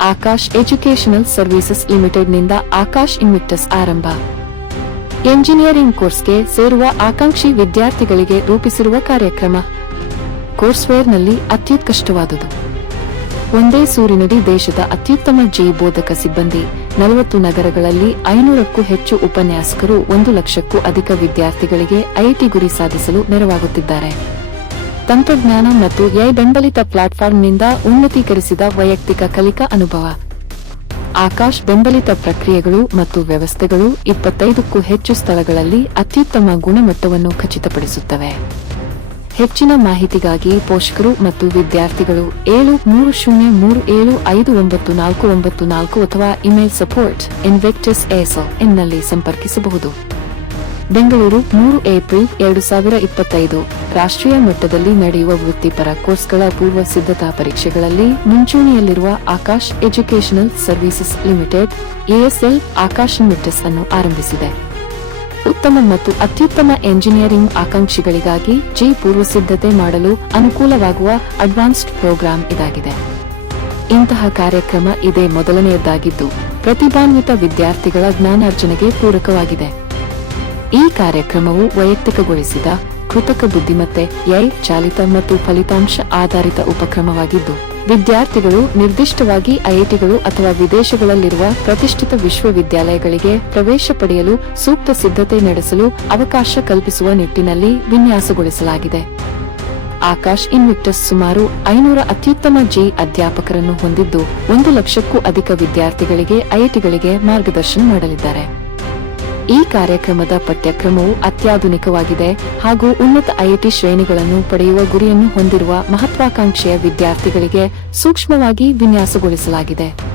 Akash educational services ಲಿಮಿಟೆಡ್ನಿಂದ Aakash Invictus ಆರಂಭ. Engineering ಕೋರ್ಸ್ಗೆ ಸೇರುವ ಆಕಾಂಕ್ಷಿ ವಿದ್ಯಾರ್ಥಿಗಳಿಗೆ ರೂಪಿಸಿರುವ ಕಾರ್ಯಕ್ರಮ. ಕೋರ್ಸ್ವೇರ್ನಲ್ಲಿ ಅತ್ಯುತ್ಕಷ್ಟವಾದುದು. ಒಂದೇ ಸೂರಿನಡಿ ದೇಶದ ಅತ್ಯುತ್ತಮ ಜಿ ಬೋಧಕ ಸಿಬ್ಬಂದಿ. ನಲವತ್ತು ನಗರಗಳಲ್ಲಿ ಐನೂರಕ್ಕೂ ಹೆಚ್ಚು ಉಪನ್ಯಾಸಕರು, ಒಂದು ಲಕ್ಷಕ್ಕೂ ಅಧಿಕ ವಿದ್ಯಾರ್ಥಿಗಳಿಗೆ ಐಐಟಿ ಗುರಿ ಸಾಧಿಸಲು ನೆರವಾಗುತ್ತಿದ್ದಾರೆ. ತಂತ್ರಜ್ಞಾನ ಮತ್ತು ಎ ಬೆಂಬಲಿತ ಪ್ಲಾಟ್ಫಾರ್ಮ್ನಿಂದ ಉನ್ನತೀಕರಿಸಿದ ವೈಯಕ್ತಿಕ ಕಲಿಕಾ ಅನುಭವ. ಆಕಾಶ್ ಬೆಂಬಲಿತ ಪ್ರಕ್ರಿಯೆಗಳು ಮತ್ತು ವ್ಯವಸ್ಥೆಗಳು ಇಪ್ಪತ್ತೈದಕ್ಕೂ ಹೆಚ್ಚು ಸ್ಥಳಗಳಲ್ಲಿ ಅತ್ಯುತ್ತಮ ಗುಣಮಟ್ಟವನ್ನು ಖಚಿತಪಡಿಸುತ್ತವೆ. ಹೆಚ್ಚಿನ ಮಾಹಿತಿಗಾಗಿ ಪೋಷಕರು ಮತ್ತು ವಿದ್ಯಾರ್ಥಿಗಳು ಏಳು ಮೂರು ಶೂನ್ಯ ಮೂರು ಏಳು ಐದು ಒಂಬತ್ತು ನಾಲ್ಕು ಒಂಬತ್ತು ನಾಲ್ಕು ಅಥವಾ ಇಮೇಲ್ ಸಪೋರ್ಟ್ ಇನ್ವೆಕ್ಟಸ್ ಎಸ್ ಎನ್ನಲ್ಲಿ ಸಂಪರ್ಕಿಸಬಹುದು. ಬೆಂಗಳೂರು ಮೂರು ಏಪ್ರಿಲ್ ಎರಡು ಸಾವಿರ ಇಪ್ಪತ್ತೈದು. ರಾಷ್ಟ್ರೀಯ ಮಟ್ಟದಲ್ಲಿ ನಡೆಯುವ ವೃತ್ತಿಪರ ಕೋರ್ಸ್ಗಳ ಪೂರ್ವ ಸಿದ್ಧತಾ ಪರೀಕ್ಷೆಗಳಲ್ಲಿ ಮುಂಚೂಣಿಯಲ್ಲಿರುವ Aakash educational services limited, ASL Aakash ಮಿಟ್ಟಸ್ ಅನ್ನು ಆರಂಭಿಸಿದೆ. ಉತ್ತಮ ಮತ್ತು ಅತ್ಯುತ್ತಮ ಎಂಜಿನಿಯರಿಂಗ್ ಆಕಾಂಕ್ಷಿಗಳಿಗಾಗಿ ಜಿ ಪೂರ್ವ ಸಿದ್ಧತೆ ಮಾಡಲು ಅನುಕೂಲವಾಗುವ ಅಡ್ವಾನ್ಸ್ಡ್ ಪ್ರೋಗ್ರಾಂ ಇದಾಗಿದೆ. ಇಂತಹ ಕಾರ್ಯಕ್ರಮ ಇದೇ ಮೊದಲನೆಯದ್ದಾಗಿದ್ದು, ಪ್ರತಿಭಾನ್ವಿತ ವಿದ್ಯಾರ್ಥಿಗಳ ಜ್ಞಾನಾರ್ಜನೆಗೆ ಪೂರಕವಾಗಿದೆ. ಈ ಕಾರ್ಯಕ್ರಮವು ವೈಯಕ್ತಿಕಗೊಳಿಸಿದ ಕೃತಕ ಬುದ್ಧಿಮತ್ತೆ, ಎಲ್ ಚಾಲಿತ ಮತ್ತು ಫಲಿತಾಂಶ ಆಧಾರಿತ ಉಪಕ್ರಮವಾಗಿದ್ದು, ವಿದ್ಯಾರ್ಥಿಗಳು ನಿರ್ದಿಷ್ಟವಾಗಿ ಐಐಟಿಗಳು ಅಥವಾ ವಿದೇಶಗಳಲ್ಲಿರುವ ಪ್ರತಿಷ್ಠಿತ ವಿಶ್ವವಿದ್ಯಾಲಯಗಳಿಗೆ ಪ್ರವೇಶ ಪಡೆಯಲು ಸೂಕ್ತ ಸಿದ್ಧತೆ ನಡೆಸಲು ಅವಕಾಶ ಕಲ್ಪಿಸುವ ನಿಟ್ಟಿನಲ್ಲಿ ವಿನ್ಯಾಸಗೊಳಿಸಲಾಗಿದೆ. ಆಕಾಶ್ ಇನ್ವಿಕ್ಟಸ್ ಸುಮಾರು ಐನೂರ ಅತ್ಯುತ್ತಮ ಜಿ ಅಧ್ಯಾಪಕರನ್ನು ಹೊಂದಿದ್ದು, ಒಂದು ಲಕ್ಷಕ್ಕೂ ಅಧಿಕ ವಿದ್ಯಾರ್ಥಿಗಳಿಗೆ, ಐಐಟಿಗಳಿಗೆ ಮಾರ್ಗದರ್ಶನ ಮಾಡಲಿದ್ದಾರೆ. ಈ ಕಾರ್ಯಕ್ರಮದ ಪಠ್ಯಕ್ರಮವು ಅತ್ಯಾಧುನಿಕವಾಗಿದೆ ಹಾಗೂ ಉನ್ನತ ಐಐಟಿ ಶ್ರೇಣಿಗಳನ್ನು ಪಡೆಯುವ ಗುರಿಯನ್ನು ಹೊಂದಿರುವ ಮಹತ್ವಾಕಾಂಕ್ಷೆಯ ವಿದ್ಯಾರ್ಥಿಗಳಿಗೆ ಸೂಕ್ಷ್ಮವಾಗಿ ವಿನ್ಯಾಸಗೊಳಿಸಲಾಗಿದೆ.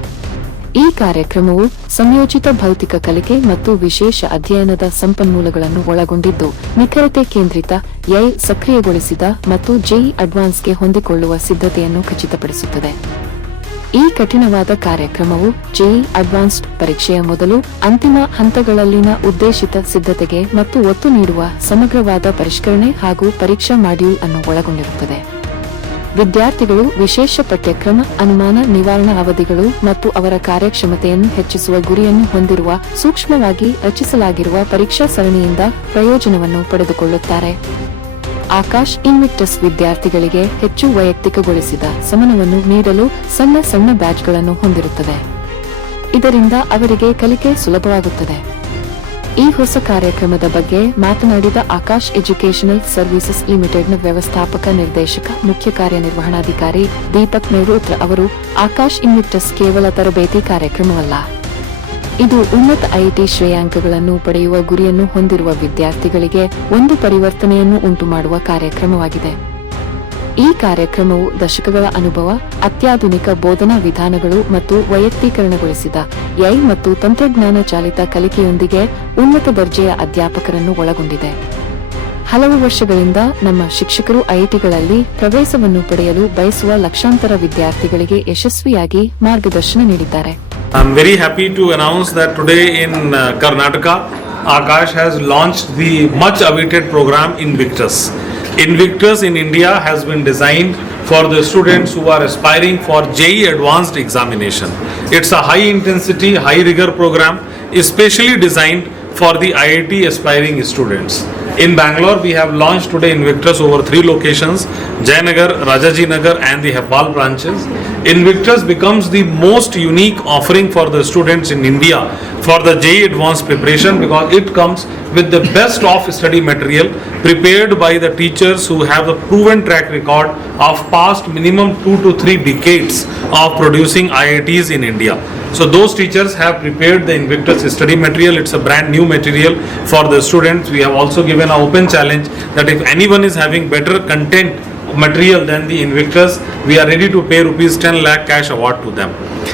ಈ ಕಾರ್ಯಕ್ರಮವು ಸಂಯೋಜಿತ ಭೌತಿಕ ಕಲಿಕೆ ಮತ್ತು ವಿಶೇಷ ಅಧ್ಯಯನದ ಸಂಪನ್ಮೂಲಗಳನ್ನು ಒಳಗೊಂಡಿದ್ದು, ನಿಖರತೆ ಕೇಂದ್ರಿತ, ಎಐ ಸಕ್ರಿಯಗೊಳಿಸಿದ ಮತ್ತು ಜೆಇ ಅಡ್ವಾನ್ಸ್ಗೆ ಹೊಂದಿಕೊಳ್ಳುವ ಸಿದ್ಧತೆಯನ್ನು ಖಚಿತಪಡಿಸುತ್ತದೆ. ಈ ಕಠಿಣವಾದ ಕಾರ್ಯಕ್ರಮವು ಜೆಇ ಅಡ್ವಾನ್ಸ್ಡ್ ಪರೀಕ್ಷೆಯ ಮೊದಲು ಅಂತಿಮ ಹಂತಗಳಲ್ಲಿನ ಉದ್ದೇಶಿತ ಸಿದ್ಧತೆಗೆ ಮತ್ತು ಒತ್ತು ನೀಡುವ ಸಮಗ್ರವಾದ ಪರಿಷ್ಕರಣೆ ಹಾಗೂ ಪರೀಕ್ಷಾ ಮಾಡ್ಯೂಲ್ ಅನ್ನು ಒಳಗೊಂಡಿರುತ್ತದೆ. ವಿದ್ಯಾರ್ಥಿಗಳು ವಿಶೇಷ ಪಠ್ಯಕ್ರಮ, ಅನುಮಾನ ನಿವಾರಣಾ ಅವಧಿಗಳು ಮತ್ತು ಅವರ ಕಾರ್ಯಕ್ಷಮತೆಯನ್ನು ಹೆಚ್ಚಿಸುವ ಗುರಿಯನ್ನು ಹೊಂದಿರುವ, ಸೂಕ್ಷ್ಮವಾಗಿ ರಚಿಸಲಾಗಿರುವ ಪರೀಕ್ಷಾ ಸರಣಿಯಿಂದ ಪ್ರಯೋಜನವನ್ನು ಪಡೆದುಕೊಳ್ಳುತ್ತಾರೆ. ಆಕಾಶ್ ಇನ್ವಿಕ್ಟಸ್ ವಿದ್ಯಾರ್ಥಿಗಳಿಗೆ ಹೆಚ್ಚು ವೈಯಕ್ತಿಕಗೊಳಿಸಿದ ಸಮನವನ್ನು ನೀಡಲು ಸಣ್ಣ ಸಣ್ಣ ಬ್ಯಾಚ್ಗಳನ್ನು ಹೊಂದಿರುತ್ತದೆ. ಇದರಿಂದ ಅವರಿಗೆ ಕಲಿಕೆ ಸುಲಭವಾಗುತ್ತದೆ. ಈ ಹೊಸ ಕಾರ್ಯಕ್ರಮದ ಬಗ್ಗೆ ಮಾತನಾಡಿದ ಆಕಾಶ್ ಎಜುಕೇಶನಲ್ ಸರ್ವಿಸಸ್ ಲಿಮಿಟೆಡ್ನ ವ್ಯವಸ್ಥಾಪಕ ನಿರ್ದೇಶಕ, ಮುಖ್ಯ ಕಾರ್ಯನಿರ್ವಹಣಾಧಿಕಾರಿ ದೀಪಕ್ ನೇರೋತ್ರ ಅವರು, ಆಕಾಶ್ ಇನ್ವಿಕ್ಟಸ್ ಕೇವಲ ತರಬೇತಿ ಕಾರ್ಯಕ್ರಮವಲ್ಲ. ಇದು ಉನ್ನತ ಐಟಿ ಶ್ರೇಯಾಂಕಗಳನ್ನು ಪಡೆಯುವ ಗುರಿಯನ್ನು ಹೊಂದಿರುವ ವಿದ್ಯಾರ್ಥಿಗಳಿಗೆ ಒಂದು ಪರಿವರ್ತನೆಯನ್ನು ಉಂಟುಮಾಡುವ ಕಾರ್ಯಕ್ರಮವಾಗಿದೆ. ಈ ಕಾರ್ಯಕ್ರಮವು ದಶಕಗಳ ಅನುಭವ, ಅತ್ಯಾಧುನಿಕ ಬೋಧನಾ ವಿಧಾನಗಳು ಮತ್ತು ವೈಯಕ್ತೀಕರಣಗೊಳಿಸಿದ ಎಐ ಮತ್ತು ತಂತ್ರಜ್ಞಾನ ಚಾಲಿತ ಕಲಿಕೆಯೊಂದಿಗೆ ಉನ್ನತ ದರ್ಜೆಯ ಅಧ್ಯಾಪಕರನ್ನು ಒಳಗೊಂಡಿದೆ. ಹಲವು ವರ್ಷಗಳಿಂದ ನಮ್ಮ ಶಿಕ್ಷಕರು ಐಐಟಿಗಳಲ್ಲಿ ಪ್ರವೇಶವನ್ನು ಪಡೆಯಲು ಬಯಸುವ ಲಕ್ಷಾಂತರ ವಿದ್ಯಾರ್ಥಿಗಳಿಗೆ ಯಶಸ್ವಿಯಾಗಿ ಮಾರ್ಗದರ್ಶನ ನೀಡಿದ್ದಾರೆ. I'm very happy to announce that today in uh, Karnataka, Akash has launched the much awaited program Invictus. Invictus in India has been designed for the students who are aspiring for JEE Advanced examination. It's a high intensity, high rigor program, especially designed for the IIT aspiring students. In Bangalore, we have launched today Invictus over three locations Jayanagar, Rajaji Nagar, and the Hebbal branches. Invictus becomes the most unique offering for the students in India for the JEE advanced preparation because it comes with the best of study material prepared by the teachers who have a proven track record of past minimum two to three decades of producing IITs in India. So those teachers have prepared the Invictus study material. It's a brand new material for the students. We have also given an open challenge that if anyone is having better content material than the Invictus, we are ready to pay rupees 10 lakh cash award to them.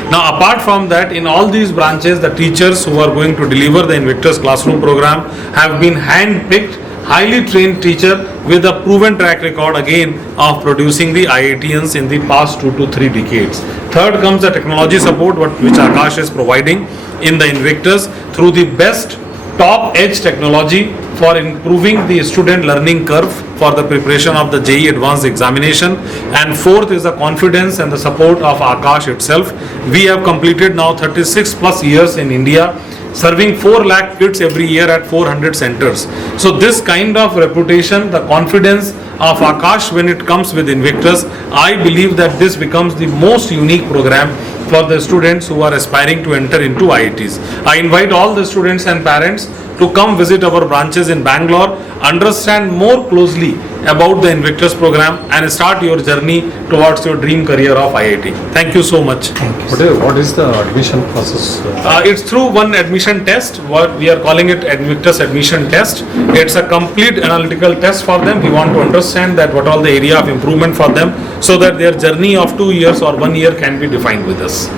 Now, apart from that, in all these branches, the teachers who are going to deliver the Invictus classroom program have been hand-picked, highly trained teacher with a proven track record again of producing the IITians in the past two to three decades. Third comes the technology support which Akash is providing in the Invictus through the best top edge technology for improving the student learning curve for the preparation of the JEE advanced examination and fourth is the confidence and the support of Akash itself. We have completed now 36 plus years in India serving 4 lakh kids every year at 400 centers. So this kind of reputation, the confidence of Akash when it comes with Invictus, I believe that this becomes the most unique program for the students who are aspiring to enter into IITs. I invite all the students and parents to come visit our branches in Bangalore, understand more closely about the Invictus program and start your journey towards your dream career of IIT. Thank you so much. What is, what is the admission process? Uh, it's through one admission test, what we are calling it Invictus admission test. It's a complete analytical test for them. We want to understand that what all the area of improvement for them so that their journey of two years or one year can be defined with us.